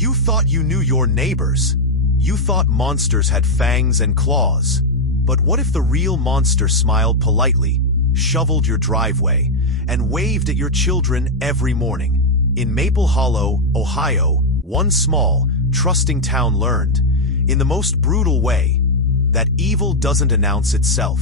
You thought you knew your neighbors. You thought monsters had fangs and claws. But what if the real monster smiled politely, shoveled your driveway, and waved at your children every morning? In Maple Hollow, Ohio, one small, trusting town learned, in the most brutal way, that evil doesn't announce itself.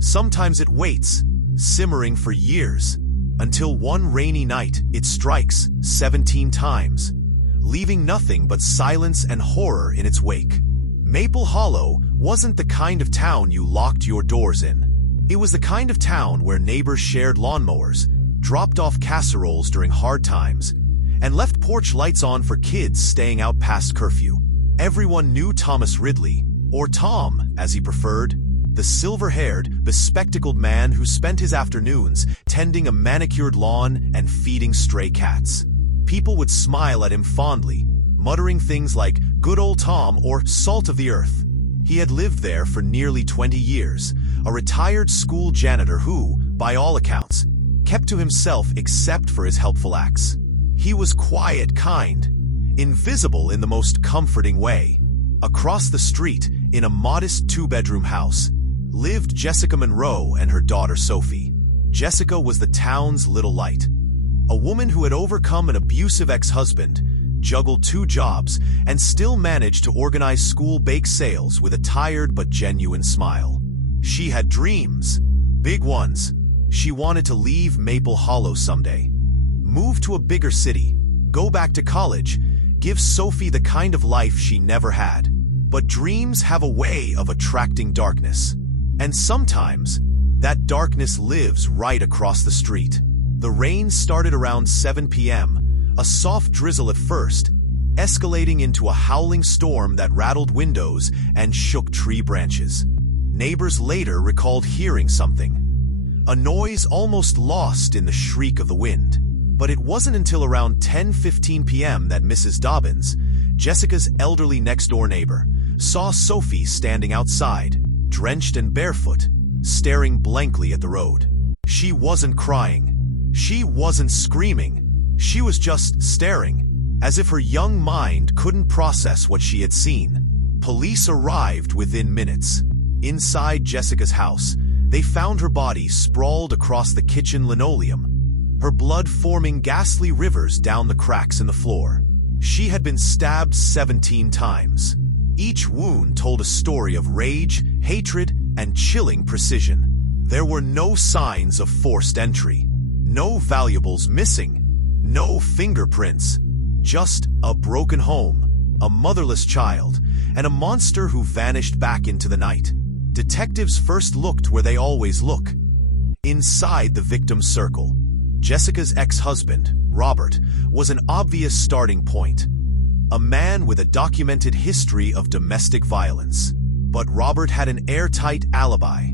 Sometimes it waits, simmering for years, until one rainy night it strikes 17 times, leaving nothing but silence and horror in its wake. Maple Hollow wasn't the kind of town you locked your doors in. It was the kind of town where neighbors shared lawnmowers, dropped off casseroles during hard times, and left porch lights on for kids staying out past curfew. Everyone knew Thomas Ridley, or Tom, as he preferred, the silver-haired, bespectacled man who spent his afternoons tending a manicured lawn and feeding stray cats. People would smile at him fondly, muttering things like "good old Tom" or "salt of the earth." He had lived there for nearly 20 years, a retired school janitor who, by all accounts, kept to himself except for his helpful acts. He was quiet, kind, invisible in the most comforting way. Across the street, in a modest two-bedroom house, lived Jessica Monroe and her daughter Sophie. Jessica was the town's little light, a woman who had overcome an abusive ex-husband, juggled 2 jobs, and still managed to organize school bake sales with a tired but genuine smile. She had dreams, big ones. She wanted to leave Maple Hollow someday, move to a bigger city, go back to college, give Sophie the kind of life she never had. But dreams have a way of attracting darkness. And sometimes, that darkness lives right across the street. The rain started around 7 p.m., a soft drizzle at first, escalating into a howling storm that rattled windows and shook tree branches. Neighbors later recalled hearing something, a noise almost lost in the shriek of the wind. But it wasn't until around 10:15 p.m. that Mrs. Dobbins, Jessica's elderly next-door neighbor, saw Sophie standing outside, drenched and barefoot, staring blankly at the road. She wasn't crying. She wasn't screaming. She was just staring, as if her young mind couldn't process what she had seen. Police arrived within minutes. Inside Jessica's house, they found her body sprawled across the kitchen linoleum, her blood forming ghastly rivers down the cracks in the floor. She had been stabbed 17 times. Each wound told a story of rage, hatred, and chilling precision. There were no signs of forced entry, no valuables missing, no fingerprints, just a broken home, a motherless child, and a monster who vanished back into the night. Detectives first looked where they always look, inside the victim's circle. Jessica's ex-husband, Robert, was an obvious starting point. A man with a documented history of domestic violence. But Robert had an airtight alibi.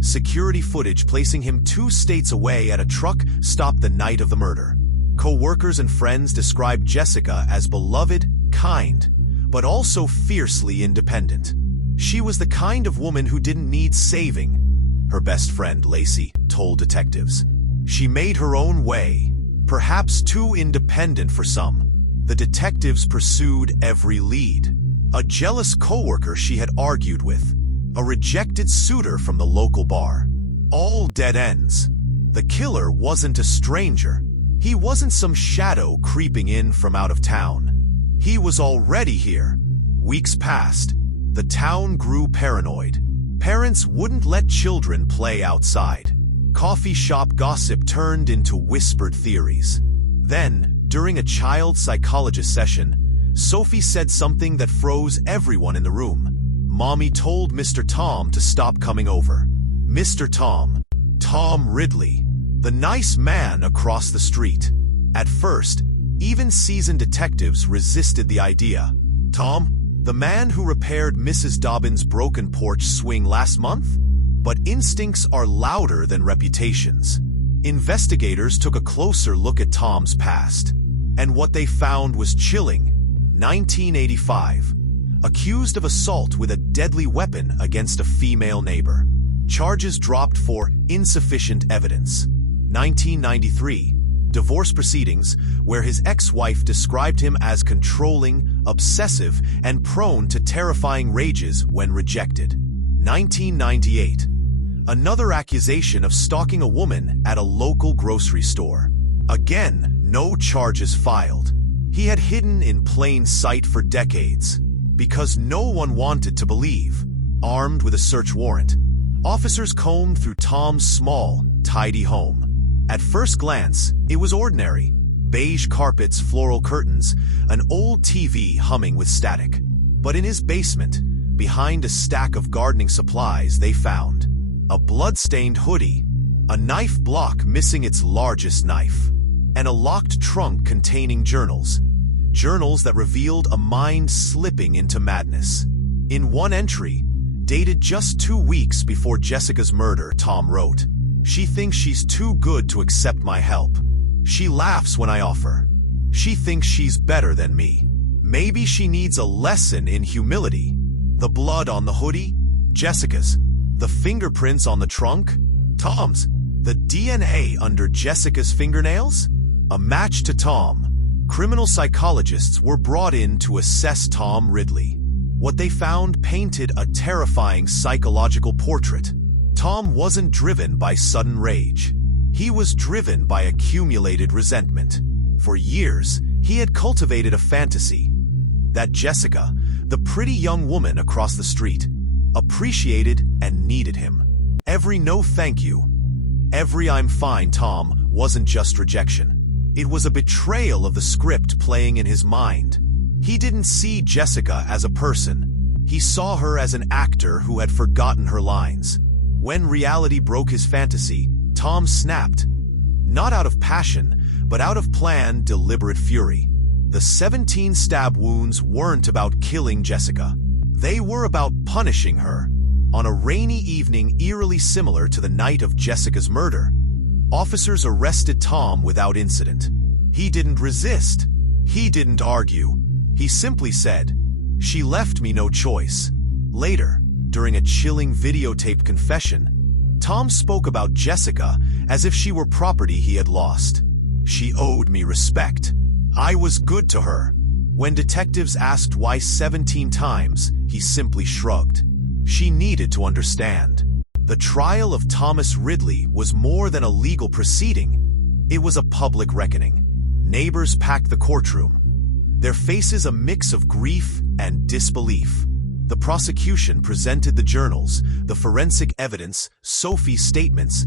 Security footage placing him 2 states away at a truck stop the night of the murder. Co-workers and friends described Jessica as beloved, kind, but also fiercely independent. She was the kind of woman who didn't need saving, her best friend Lacey told detectives. She made her own way, perhaps too independent for some. The detectives pursued every lead. A jealous coworker she had argued with, a rejected suitor from the local bar. All dead ends. The killer wasn't a stranger. He wasn't some shadow creeping in from out of town. He was already here. Weeks passed. The town grew paranoid. Parents wouldn't let children play outside. Coffee shop gossip turned into whispered theories. Then, during a child psychologist session, Sophie said something that froze everyone in the room. Mommy told Mr. Tom to stop coming over. Mr. Tom Ridley, the nice man across the street. At first, even seasoned detectives resisted the idea. Tom, the man who repaired Mrs. Dobbins' broken porch swing last month? But instincts are louder than reputations. Investigators took a closer look at Tom's past. And what they found was chilling. 1985. Accused of assault with a deadly weapon against a female neighbor. Charges dropped for insufficient evidence. 1993. divorce proceedings, where his ex-wife described him as controlling, obsessive, and prone to terrifying rages when rejected. 1998. Another accusation of stalking a woman at a local grocery store. Again, no charges filed. He had hidden in plain sight for decades, because no one wanted to believe. Armed with a search warrant, officers combed through Tom's small, tidy home. At first glance, it was ordinary. Beige carpets, floral curtains, an old TV humming with static. But in his basement, behind a stack of gardening supplies, they found a blood-stained hoodie, a knife block missing its largest knife, and a locked trunk containing journals. Journals that revealed a mind slipping into madness. In one entry, dated just 2 weeks before Jessica's murder, Tom wrote, "She thinks she's too good to accept my help. She laughs when I offer. She thinks she's better than me. Maybe she needs a lesson in humility." The blood on the hoodie? Jessica's. The fingerprints on the trunk? Tom's. The DNA under Jessica's fingernails? A match to Tom. Criminal psychologists were brought in to assess Tom Ridley. What they found painted a terrifying psychological portrait. Tom wasn't driven by sudden rage. He was driven by accumulated resentment. For years, he had cultivated a fantasy that Jessica, the pretty young woman across the street, appreciated and needed him. Every no thank you, every I'm fine Tom wasn't just rejection. It was a betrayal of the script playing in his mind. He didn't see Jessica as a person. He saw her as an actor who had forgotten her lines. When reality broke his fantasy, Tom snapped. Not out of passion, but out of planned, deliberate fury. The 17 stab wounds weren't about killing Jessica. They were about punishing her. On a rainy evening eerily similar to the night of Jessica's murder, officers arrested Tom without incident. He didn't resist. He didn't argue. He simply said, "She left me no choice." Later, during a chilling videotape confession, Tom spoke about Jessica as if she were property he had lost. "She owed me respect. I was good to her." When detectives asked why 17 times, he simply shrugged. She needed to understand. The trial of Thomas Ridley was more than a legal proceeding. It was a public reckoning. Neighbors packed the courtroom, their faces a mix of grief and disbelief. The prosecution presented the journals, the forensic evidence, Sophie's statements,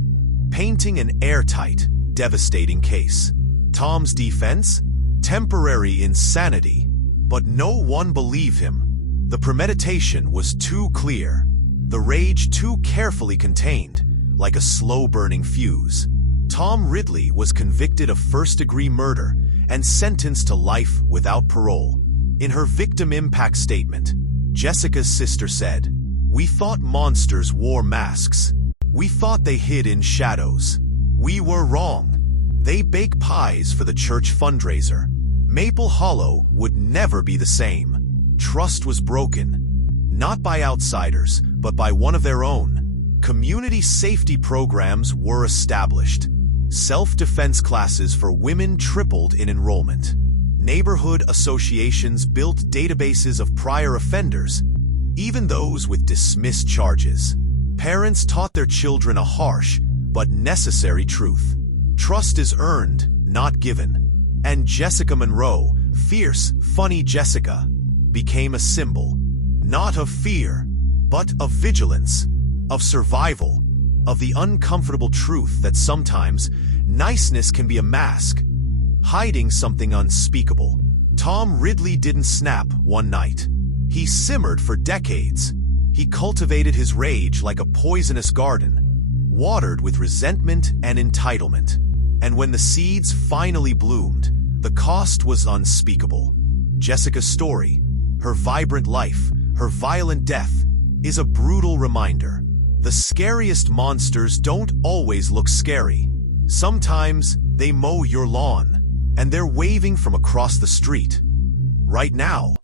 painting an airtight, devastating case. Tom's defense? Temporary insanity. But no one believed him. The premeditation was too clear, the rage too carefully contained, like a slow-burning fuse. Tom Ridley was convicted of first-degree murder and sentenced to life without parole. In her victim impact statement, Jessica's sister said, "We thought monsters wore masks. We thought they hid in shadows. We were wrong. They bake pies for the church fundraiser. Maple Hollow would never be the same." Trust was broken, not by outsiders, but by one of their own. Community safety programs were established. Self-defense classes for women tripled in enrollment. Neighborhood associations built databases of prior offenders, even those with dismissed charges. Parents taught their children a harsh but necessary truth. Trust is earned, not given. And Jessica Monroe, fierce, funny Jessica, became a symbol, not of fear, but of vigilance, of survival, of the uncomfortable truth that sometimes niceness can be a mask, hiding something unspeakable. Tom Ridley didn't snap one night. He simmered for decades. He cultivated his rage like a poisonous garden, watered with resentment and entitlement. And when the seeds finally bloomed, the cost was unspeakable. Jessica's story, her vibrant life, her violent death, is a brutal reminder. The scariest monsters don't always look scary. Sometimes they mow your lawn, and they're waving from across the street. Right now.